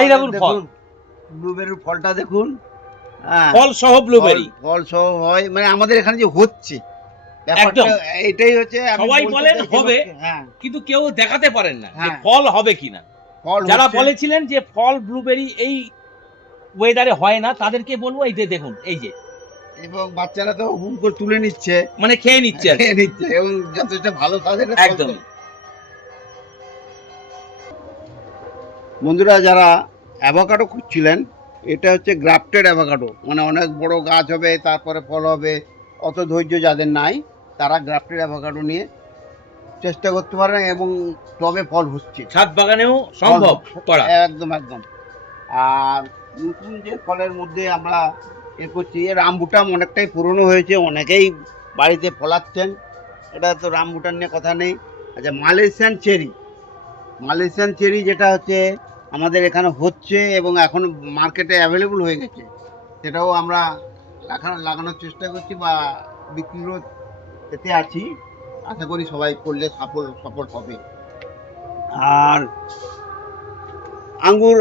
এই আবার দেখুন ফল। ব্লুবেরির ফলটা দেখুন। হ্যাঁ, ফল সহ ব্লুবেরি। ফল সহ হয়, মানে আমাদের এখানে যে হচ্ছে একদম। ব্যাপারটা এটাই হচ্ছে, আমি সবাই বলতে বলেন চাইছি হবে। লোককে। হ্যাঁ, কিন্তু কেউ দেখাতে পারেন না যে হ্যাঁ। ফল হবে কিনা। ফল যারা হচ্ছে। বলেছিলেন যে ফল ব্লুবেরি এই ওয়েদারে হয় না তাদেরকে বলবো এই যে দেখুন এই যে এবং বাচ্চারা তো হুম করে তুলে নিচ্ছে, মানে খেয়ে নিচ্ছে আর কি। খেয়ে নিচ্ছে, এবং যথেষ্ট ভালো স্বাদের ফল একদম। তো। বন্ধুরা যারা অ্যাভোকাডো খুঁজছিলেন, এটা হচ্ছে গ্রাফটেড অ্যাভোকাডো, মানে অনেক বড় গাছ হবে তারপরে ফল হবে, অত ধৈর্য যাদের নাই তারা গ্রাফটেড অ্যাভোকাডো নিয়ে চেষ্টা করতে পারেন, এবং টবে ফল হচ্ছে, ছাদ বাগানেও সম্ভব করা। একদম একদম। আর নতুন যে ফলের মধ্যে আমরা এ করছি, রামবুটান অনেকটাই পুরনো হয়েছে, অনেকেই বাড়িতে ফলাচ্ছেন, এটা তো রামবুটান নিয়ে কথা নেই। আচ্ছা, মালয়েশিয়ান চেরি, মালয়েশিয়ান চেরি যেটা হচ্ছে আমাদের এখানে হচ্ছে এবং এখন মার্কেটে অ্যাভেলেবল হয়ে গেছে, সেটাও আমরা লাগানোর চেষ্টা করছি বা বিক্রিরও এতে আছি, আশা করি সবাই করলে সফল হবে। আর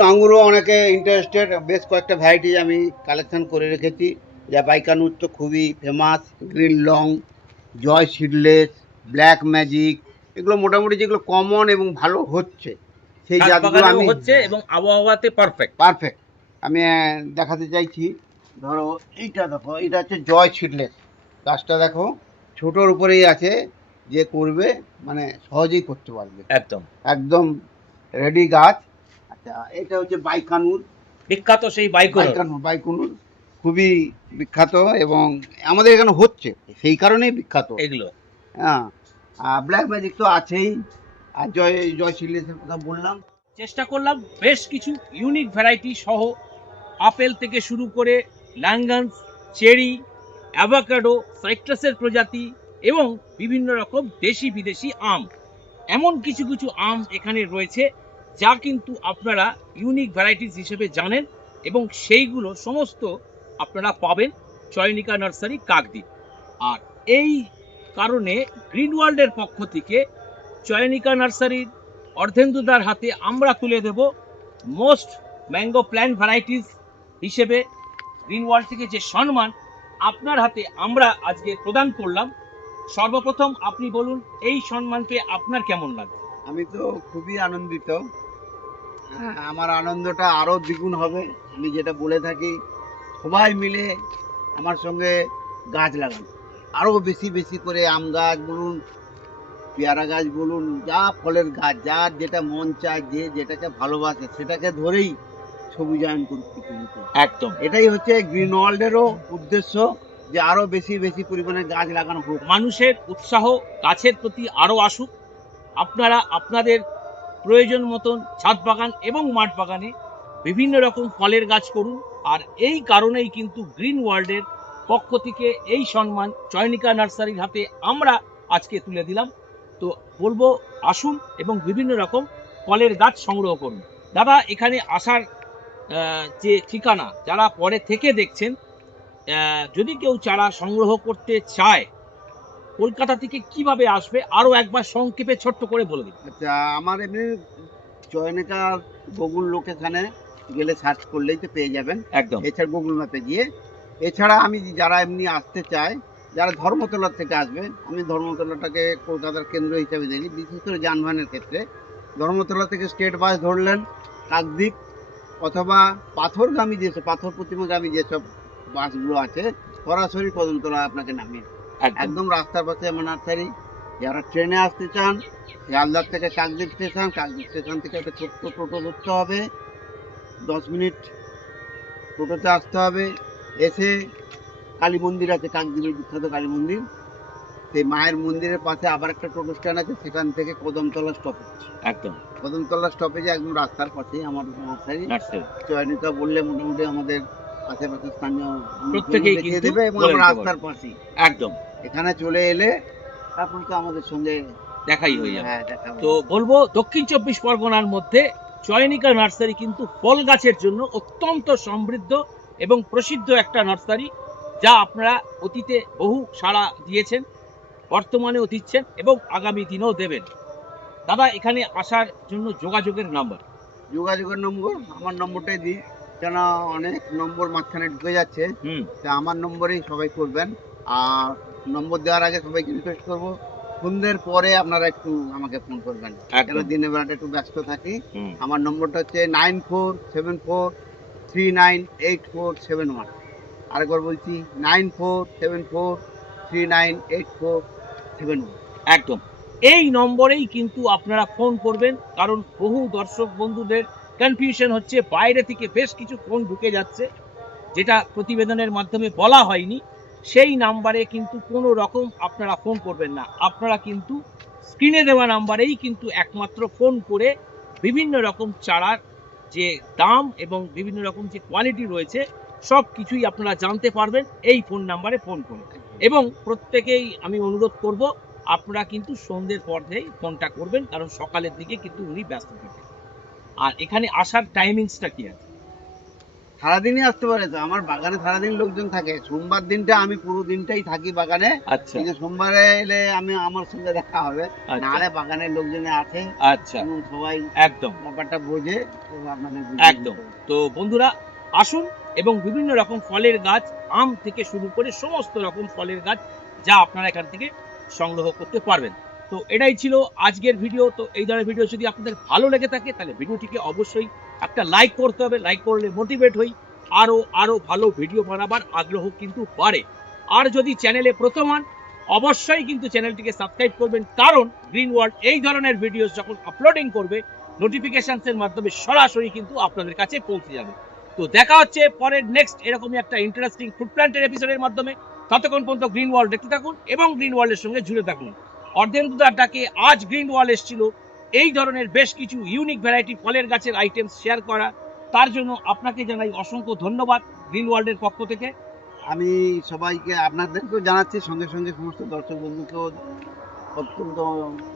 আঙ্গুরও অনেকে ইন্টারেস্টেড, বেশ কয়েকটা ভ্যারাইটি আমি কালেকশন করে রেখেছি, যা বাইকানুর তো খুবই ফেমাস, গ্রিন লং, জয় সিডলেস, ব্ল্যাক ম্যাজিক, এগুলো মোটামুটি যেগুলো কমন এবং ভালো হচ্ছে সেই ছাদ জাতগুলো বাগানেও আমি হচ্ছে এবং আবহাওয়াতে পারফেক্ট। পারফেক্ট আমি দেখাতে চাইছি। ধরো এইটা দেখো, এটা হচ্ছে জয় সিডলেস, গাছটা দেখো ছোটোর উপরেই আছে, যে করবে মানে সহজেই করতে পারবে, একদম একদম রেডি গাছ। আচ্ছা, এটা হচ্ছে বাইকানুর, বিখ্যাত সেই বাইকর। বাইকুনুর খুবই বিখ্যাত এবং আমাদের এখানে হচ্ছে সেই কারণেই বিখ্যাত এগুলো হ্যাঁ। ব্ল্যাক ম্যাজিক তো আছেই, আর জয় সিডলেসের কথা বললাম। চেষ্টা করলাম বেশ কিছু ইউনিক ভ্যারাইটি সহ আপেল থেকে শুরু করে ল্যাঙ্গান্স, চেরি, অ্যাভোকাডো, সাইট্রাসের প্রজাতি এবং বিভিন্ন রকম দেশি বিদেশি আম, এমন কিছু কিছু আম এখানে রয়েছে যা কিন্তু আপনারা ইউনিক ভ্যারাইটিস হিসেবে জানেন এবং সেইগুলো সমস্ত আপনারা পাবেন চয়নিকা নার্সারি কাকদ্বীপ। আর এই কারণে গ্রিন ওয়ার্ল্ডের পক্ষ থেকে চয়নিকা নার্সারির অর্ধেন্দুদার হাতে আমরা তুলে দেব মোস্ট ম্যাঙ্গো প্ল্যান্ট ভ্যারাইটিস হিসেবে গ্রিন ওয়ার্ল্ড থেকে যে সম্মান আপনার হাতে আমরা আজকে প্রদান করলাম। সর্বপ্রথম আপনি বলুন এই সম্মান পেয়ে আপনার কেমন লাগছে? আমি তো খুবই আনন্দিত, হ্যাঁ, আমার আনন্দটা আরও দ্বিগুণ হবে। আমি যেটা বলে থাকি, সবাই মিলে আমার সঙ্গে গাছ লাগান, আরও বেশি বেশি করে আম গাছ বলুন, পেয়ারা গাছ বলুন, যা ফলের গাছ, যার যেটা মন চায়, যে যেটাকে ভালোবাসে সেটাকে ধরেই সবুজায়ন করুক পৃথিবীতে। একদম এটাই হচ্ছে গ্রিন ওয়ার্ল্ডেরও উদ্দেশ্য, যে আরও বেশি বেশি পরিমাণে গাছ লাগানো হোক। মানুষের উৎসাহ গাছের প্রতি আরো আসুক, আপনারা আপনাদের প্রয়োজন মতন ছাদ বাগান এবং মাঠ বাগানে বিভিন্ন রকম ফলের গাছ করুন। আর এই কারণেই কিন্তু গ্রিন ওয়ার্ল্ডের পক্ষ থেকে এই সম্মান চয়নিকা নার্সারির হাতে আমরা আজকে তুলে দিলাম। তো বলবো আসুন এবং বিভিন্ন রকম ফলের গাছ সংগ্রহ করুন। দাদা এখানে আসার যে ঠিকানা, যারা পরে থেকে দেখছেন, যদি কেউ চারা সংগ্রহ করতে চায় কলকাতা থেকে কিভাবে আসবে আরো একবার সংক্ষেপে ছোট্ট করে বলে দিন। আচ্ছা, আমার এমনি চয়নিকার গুগল লোকেশনে গেলে সার্চ করলেই তো পেয়ে যাবেন, একদম এছাড়া গুগল ম্যাপে গিয়ে এছাড়া আমি যারা এমনি আসতে চায়, যারা ধর্মতলার থেকে আসবে, আমি ধর্মতলাটাকে কলকাতার কেন্দ্র হিসাবে দেখি, বিশেষ করে যানবাহনের ক্ষেত্রে। ধর্মতলা থেকে স্টেট বাস ধরলেন কাকদ্বীপ, অথবা পাথরগামী যেসব পাথর প্রতিমাগামী যেসব বাসগুলো আছে, সরাসরি কদমতলা আপনাকে নামিয়ে একদম রাস্তার পাশে আমার নার্সারি। যারা ট্রেনে আসতে চান, শিয়ালদার থেকে কাকদ্বীপ স্টেশন, কাকদ্বীপ স্টেশন থেকে একটা ছোট্ট টোটো ধরতে হবে, 10 মিনিট টোটোতে আসতে হবে। এসে কালী মন্দির আছে, কাকদ্বীপের বিখ্যাত কালী মন্দির, সেই মায়ের মন্দিরের পাশে আবার একটা টোটো স্ট্যান্ড আছে, সেখান থেকে কদমতলা স্টপেজ। একদম কদমতলা স্টপেজে একদম রাস্তার পাশেই আমার নার্সারি। নার্সারি চয়নিকা বললে মোটামুটি আমাদের আশেপাশে স্থানীয় প্রত্যেকেই দেখিয়ে কিন্তু দেবে, এবং বলে আমরা দিতে রাস্তার পাশেই। একদম এখানে চলে এলে তারপর তো আমাদের সঙ্গে দেখাই হয়ে যাবে। হ্যাঁ, দেখা হবে। তো বলবো দক্ষিণ 24 পরগনার মধ্যে চয়নিকা নার্সারি কিন্তু ফল গাছের জন্য অত্যন্ত সমৃদ্ধ এবং প্রসিদ্ধ একটা নার্সারি, যা আপনারা অতীতে বহু সাড়া দিয়েছেন, বর্তমানেও দিচ্ছেন এবং আগামী দিনেও দেবেন। দাদা, এখানে আসার জন্য যোগাযোগের নাম্বার। যোগাযোগের নম্বর আমার নম্বরটাই দিই, কেন অনেক নম্বর মাঝখানে ঢুকে যাচ্ছে, তা আমার নম্বরেই সবাই করবেন। আর নম্বর দেওয়ার আগে সবাইকে রিকোয়েস্ট করবো, সন্ধ্যের পরে আপনারা একটু আমাকে ফোন করবেন, কেন দিনের বেলাটা একটু ব্যস্ত থাকি। আমার নম্বরটা হচ্ছে 9474398471। আরেকবার বলছি, 9474398471। একদম এই নম্বরেই কিন্তু আপনারা ফোন করবেন, কারণ বহু দর্শক বন্ধুদের কনফিউশন হচ্ছে, বাইরে থেকে বেশ কিছু ফোন ঢুকে যাচ্ছে যেটা প্রতিবেদনের মাধ্যমে বলা হয়নি। সেই নাম্বারে কিন্তু কোনো রকম আপনারা ফোন করবেন না, আপনারা কিন্তু স্ক্রিনে দেওয়া নাম্বারেই কিন্তু একমাত্র ফোন করে বিভিন্ন রকম চারার যে দাম এবং বিভিন্ন রকম যে কোয়ালিটি রয়েছে সব কিছুই আপনারা জানতে পারবেন এই ফোন নাম্বারে ফোন করে। এবং প্রত্যেকেই আমি অনুরোধ করব, আপনারা কিন্তু সন্ধ্যের পর থেকেই ফোনটা করবেন, কারণ সকালের দিকে কিন্তু উনি ব্যস্ত থাকেন। আর এখানে আসার টাইমিংসটা কি আছে? সারাদিনই আসতে পারে, তো আমার বাগানে সারাদিন লোকজন থাকে। সোমবার দিনটা আমি পুরো দিনটাই থাকি বাগানে, আচ্ছা কিন্তু সোমবারে এলে আমার সঙ্গে দেখা হবে, নাহলে বাগানের লোকজনে আছে আচ্ছা এবং সবাই একদম ব্যাপারটা বোঝে, তো আপনাদের একদম। তো বন্ধুরা আসুন, এবং বিভিন্ন রকম ফলের গাছ, আম থেকে শুরু করে সমস্ত রকম ফলের গাছ যা আপনারা এখান থেকে সংগ্রহ করতে পারবেন। তো এটাই ছিল আজকের ভিডিও। তো এই ধরনের ভিডিও যদি আপনাদের ভালো লেগে থাকে তাহলে ভিডিওটিকে অবশ্যই একটা লাইক করতে হবে, লাইক করলে মোটিভেট হই, আরো ভালো ভিডিও বানাবার আগ্রহ কিন্তু বাড়ে। আর যদি চ্যানেলে প্রথম হন, অবশ্যই কিন্তু চ্যানেলটিকে সাবস্ক্রাইব করবেন, কারণ গ্রিন ওয়ার্ল্ড এই ধরনের ভিডিও যখন আপলোডিং করবে নোটিফিকেশনসের মাধ্যমে সরাসরি কিন্তু আপনাদের কাছে পৌঁছে যাবে। তো দেখা হচ্ছে পরের নেক্সট এরকমই একটা ইন্টারেস্টিং ফুড প্ল্যান্টের এপিসোডের মাধ্যমে। ততক্ষণ পর্যন্ত গ্রিন ওয়ার্ল্ড দেখতে থাকুন এবং গ্রিন ওয়ার্ল্ডের সঙ্গে জুড়ে থাকুন। অর্ধেন্দুদার ডাকে আজ গ্রিন ওয়ার্ল্ড এসেছিল এই ধরনের বেশ কিছু ইউনিক ভ্যারাইটি ফলের গাছের আইটেমস শেয়ার করা। তার জন্য আপনাকে জানাই অসংখ্য ধন্যবাদ গ্রিন ওয়ার্ল্ডের পক্ষ থেকে। আমি সবাইকে আপনাদেরকেও জানাচ্ছি, সঙ্গে সঙ্গে সমস্ত দর্শক বন্ধুকেও অত্যন্ত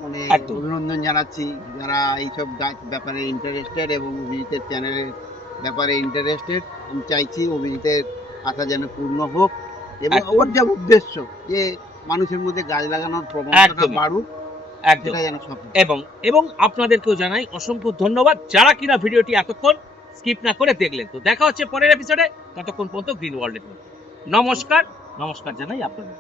মানে একদম। অভিনন্দন জানাচ্ছি, যারা এইসব গাছ ব্যাপারে ইন্টারেস্টেড এবং অভিজিতের চ্যানেলের ব্যাপারে ইন্টারেস্টেড। আমি চাইছি অভিজিতের আশা যেন পূর্ণ হোক, এবং একদম। ওর যে উদ্দেশ্য যে মানুষের মধ্যে গাছ লাগানোর প্রবণতাটা একদমই। বাড়ুক, একদম। সেটা যেন সফল। এবং আপনাদেরকেও জানাই অসংখ্য ধন্যবাদ যারা কিনা ভিডিওটি এতক্ষণ স্কিপ না করে দেখলেন। তো দেখা হচ্ছে পরের এপিসোডে, ততক্ষণ পর্যন্ত গ্রিন ওয়ার্ল্ডের মধ্যে। নমস্কার জানাই আপনাদের।